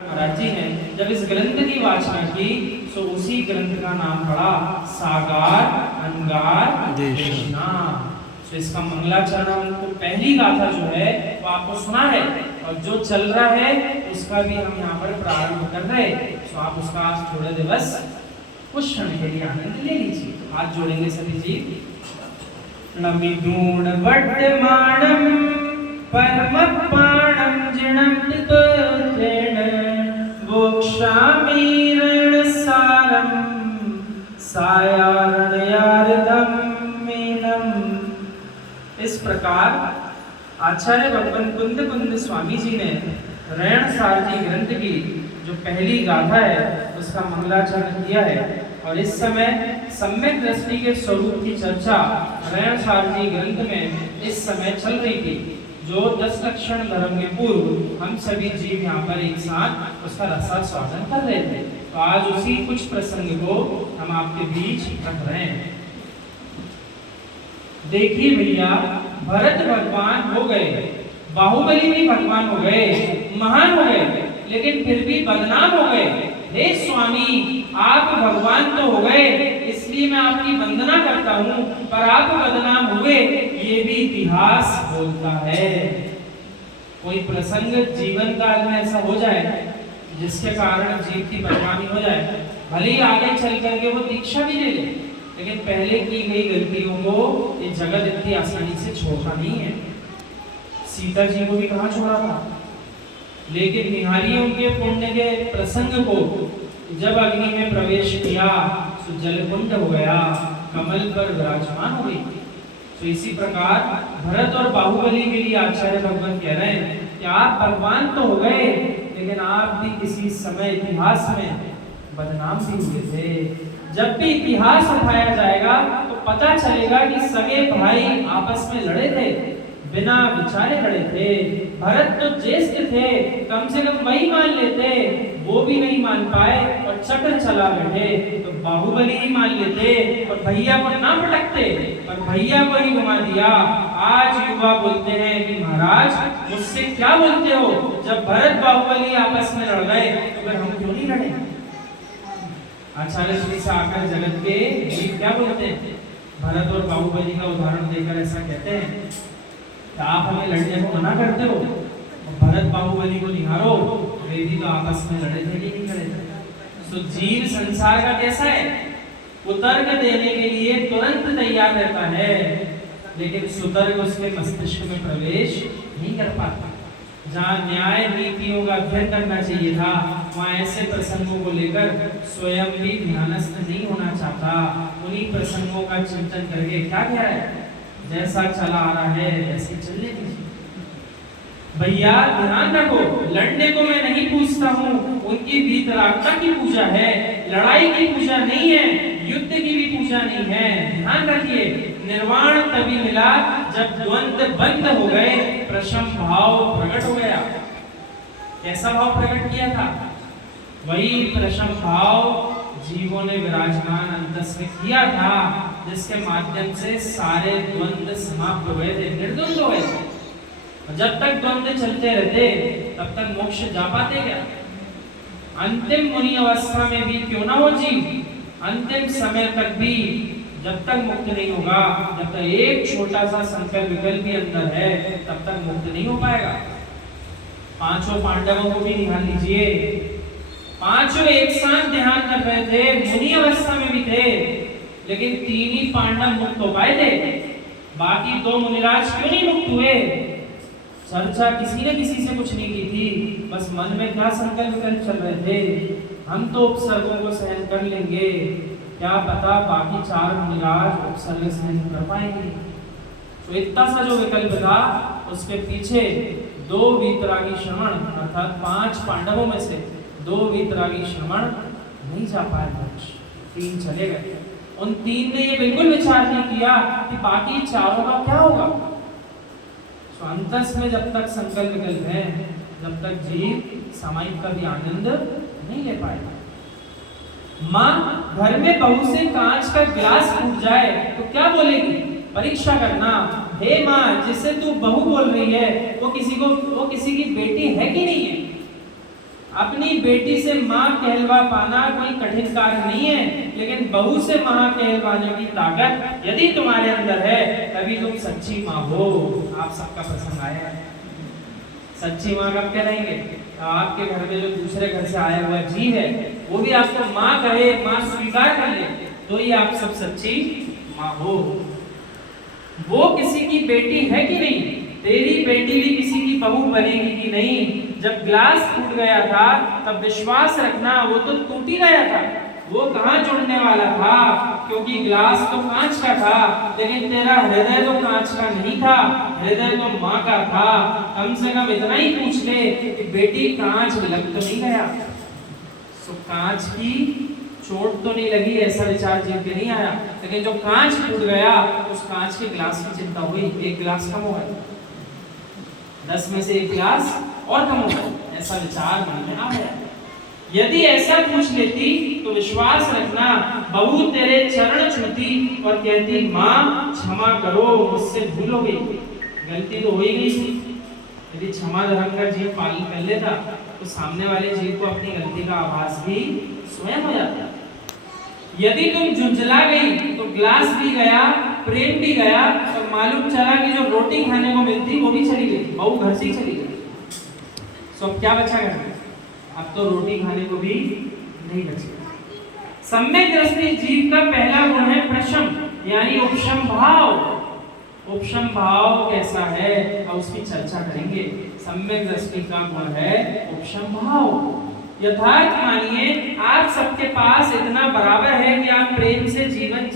महाराज जी ने जब इस ग्रंथ की वाचना की तो उसी ग्रंथ का नाम पड़ा सागार अंगार देशना। तो इसका मंगलाचरण हमको पहली गाथा जो है वो आपको सुना है और जो चल रहा है उसका भी हम यहाँ पर प्रारंभ कर रहे हैं। तो आप उसका आज थोड़े दिवस कुछ क्षण के लिए आनंद ले लीजिए। हाथ जोड़ेंगे सभी जी। नमिदूण वर्तमानम परमपाणम जिणम पितोत्रेण मोक्षामीरण सारम सायारणयार्दम मीनम। इस प्रकार आचार्य भगवान कुंद कुंद स्वामी जी ने रेणसार जी ग्रंथ की जो पहली गाथा है उसका मंगलाचरण किया है। और इस समय सम्यक दृष्टि के स्वरूप की चर्चा रेणसार जी ग्रंथ में इस समय चल रही थी, जो 10 लक्षण धर्म के पूर्व हम सभी जीव यहाँ पर एक साथ उसका रसास्वादन कर रहे थे। तो आज उसी कुछ प्रसंग को हम आपके बीच रख रहे हैं। देखिए भैया, भरत भगवान हो गए, बाहुबली भी भगवान हो गए, महान हो गए, लेकिन फिर भी बदनाम हो गए। हे स्वामी, आप भगवान तो हो गए, इसलिए मैं आपकी वंदना करता हूँ, पर आप बदनाम हुए ये भी इतिहास बोलता है। कोई प्रसंग जीवन काल में ऐसा हो जाए जिसके कारण जीव की बदनामी हो जाए, भले ही आगे चल करके वो दीक्षा भी ले ले, लेकिन पहले की गई गलतियों को ये जगत इतनी आसानी से छोड़ता नहीं है। सीता जी को भी कहाँ छोड़ा था, लेकिन निहारियों के पुण्य के प्रसंग को जब अग्नि में प्रवेश किया तो जलकुंड हो गया, कमल पर विराजमान हो गई। तो इसी प्रकार भरत और बाहुबली के लिए आचार्य भगवान कह रहे हैं कि आप भगवान तो हो गए, लेकिन आप भी किसी समय इतिहास में बदनाम भी हुए थे। जब भी इतिहास उठाया जाएगा तो पता चलेगा कि सगे भाई आपस में लड़े थे, बिना विचारे लड़े थे। भरत तो ज्येष्ठ थे, कम से कम वही मान लेते, वो भी नहीं मान पाए और चक्र चला बैठे। तो बाहुबली ही मान लेते और भैया को ना पटकते, और भैया को ही घुमा दिया। आज युवा बोलते हैं कि महाराज मुझसे क्या बोलते हो, जब भरत बाहुबली आपस में लड़ गए तो फिर हम क्यों नहीं लड़े। आचार्य श्री से आकर जगत के जीव क्या बोलते हैं, भरत और बाहुबली का उदाहरण देकर ऐसा कहते हैं, आप हमें लड़ने को मना करते हो, भरत बाहुबली को निहारो, वे भी तो आपस में लड़े थे कि नहीं लड़े थे। तो जीव संसार का कैसा है, वो तर्क देने के लिए तुरंत तैयार रहता है, लेकिन सुतर्क उसके मस्तिष्क में प्रवेश नहीं कर पाता। जहाँ न्याय नीतियों का अध्ययन करना चाहिए था, वहाँ ऐसे प्रसंगों को लेकर स्वयं भी ध्यानस्थ नहीं होना चाहता। उन्हीं प्रसंगों का चिंतन करके क्या किया है, जैसा चला आ रहा है वैसे चलने दीजिए। भैया ध्यान रखो, लड़ने को मैं नहीं पूछता हूँ, उनकी वीतरागता की पूजा है, लड़ाई की पूजा नहीं है, युद्ध की भी पूजा नहीं है। ध्यान रखिए, निर्वाण तभी मिला जब द्वंद्व बंद हो गए, प्रशम भाव प्रकट हो गया। कैसा भाव प्रकट किया था, वही प्रशम भाव जीवों ने विराजमान अंतस में किया था, जिसके माध्यम से सारे द्वंद्व समाप्त हो गए थे, निर्द्वंद हो गए थे। जब तक द्वंद्व चलते रहते तब तक मोक्ष जा पाते क्या। अंतिम मुनि अवस्था में भी क्यों ना हो जीव, अंतिम समय तक भी जब तक मुक्त नहीं होगा, जब तक एक छोटा सा संकल्प विकल्प भी अंदर है, तब तक मुक्त नहीं हो पाएगा। पांचों पांडवों को भी निहार लीजिए, पांचों एक साथ ध्यान कर रहे थे, मुनि अवस्था में भी थे, लेकिन 3 ही पांडव मुक्त हो पाए थे, बाकी 2 मुनिराज क्यों नहीं मुक्त हुए। चर्चा किसी ने किसी से कुछ नहीं की थी, बस मन में क्या संकल्प विकल्प चल रहे थे, हम तो उपसर्गों को सहन कर लेंगे, क्या पता बाकी 4 मुनिराज उपसर्ग सहन कर पाएंगे। तो इतना सा जो विकल्प था, उसके पीछे 2 वीतरागी श्रमण, अर्थात 5 पांडवों में से 2 वीतरागी श्रमण नहीं जा पाए, 3 चले गए। उन 3 ने ये बिल्कुल विचार नहीं किया कि बाकी 4 का क्या होगा। तो अंतस में जब तक संकल्प विकल्प है, जब तक जीव सामायिक का भी आनंद नहीं ले पाएगा। माँ घर में बहू से कांच का गिलास टूट जाए तो क्या बोलेगी, परीक्षा करना, हे माँ जिसे तू बहू बोल रही है वो किसी की बेटी है कि नहीं है। अपनी बेटी से माँ कहलवा पाना कोई कठिन कार्य नहीं है, लेकिन बहू से माँ कहलवाने की ताकत यदि तुम्हारे अंदर है, तभी तुम सच्ची माँ हो। आप सबका प्रसंग आया है। सच्ची माँ कब कहलाएंगे? आपके घर में जो दूसरे घर से आया हुआ जीव है वो भी आपको माँ कहे, माँ स्वीकार कर ले, तो ही आप सब सच्ची माँ हो। वो किसी की बेटी है कि नहीं? तेरी बेटी भी किसी की बहू बनेगी कि नहीं? जब ग्लास टूट गया था तब विश्वास रखना वो तो टूट ही गया था, वो कहाँ जुड़ने वाला था, क्योंकि ग्लास तो कांच का था, लेकिन तेरा हृदय तो कांच का नहीं था, हृदय तो माँ का था। कम से कम इतना ही पूछ ले कि बेटी कांच लग तो नहीं गया? तो कांच की चोट तो नहीं लगी, ऐसा विचार जीव के नहीं आया, लेकिन जो कांच टूट गया उस कांच के ग्लास की चिंता हुई, एक गिलास कम हो गया, 10 में से एक गिलास और कम हो गया, ऐसा विचार मन में आ गया। यदि ऐसा पूछ लेती तो विश्वास रखना बहू तेरे चरण छूती और कहती माँ क्षमा करो, मुझसे भूल हो गई, गलती तो हो ही गई थी। यदि क्षमा धर्म का जीव पालन कर लेता तो सामने वाले जीव को अपनी गलती का आभास भी स्वयं हो जाता। यदि तुम झुंझला गई तो ग्लास भी गया, प्रेम भी गया, और मालूम चला कि जो रोटी खाने को मिलती वो भी चली गई, बहू घर से ही चली गई। तो अब क्या बचा घर में? अब तो रोटी खाने को भी नहीं बचेगा। सम्यक दृष्टि जीव का पहला गुण है प्रशम, यानी उपशम भाव। उपशम भाव कैसा है और उसकी चर्चा करेंगे। सम्यक दृष्टि का गुण है उपशम भाव। यथार्थ मानिए आप सबके पास इतना बराबर है कि आप प्रेम से जीवन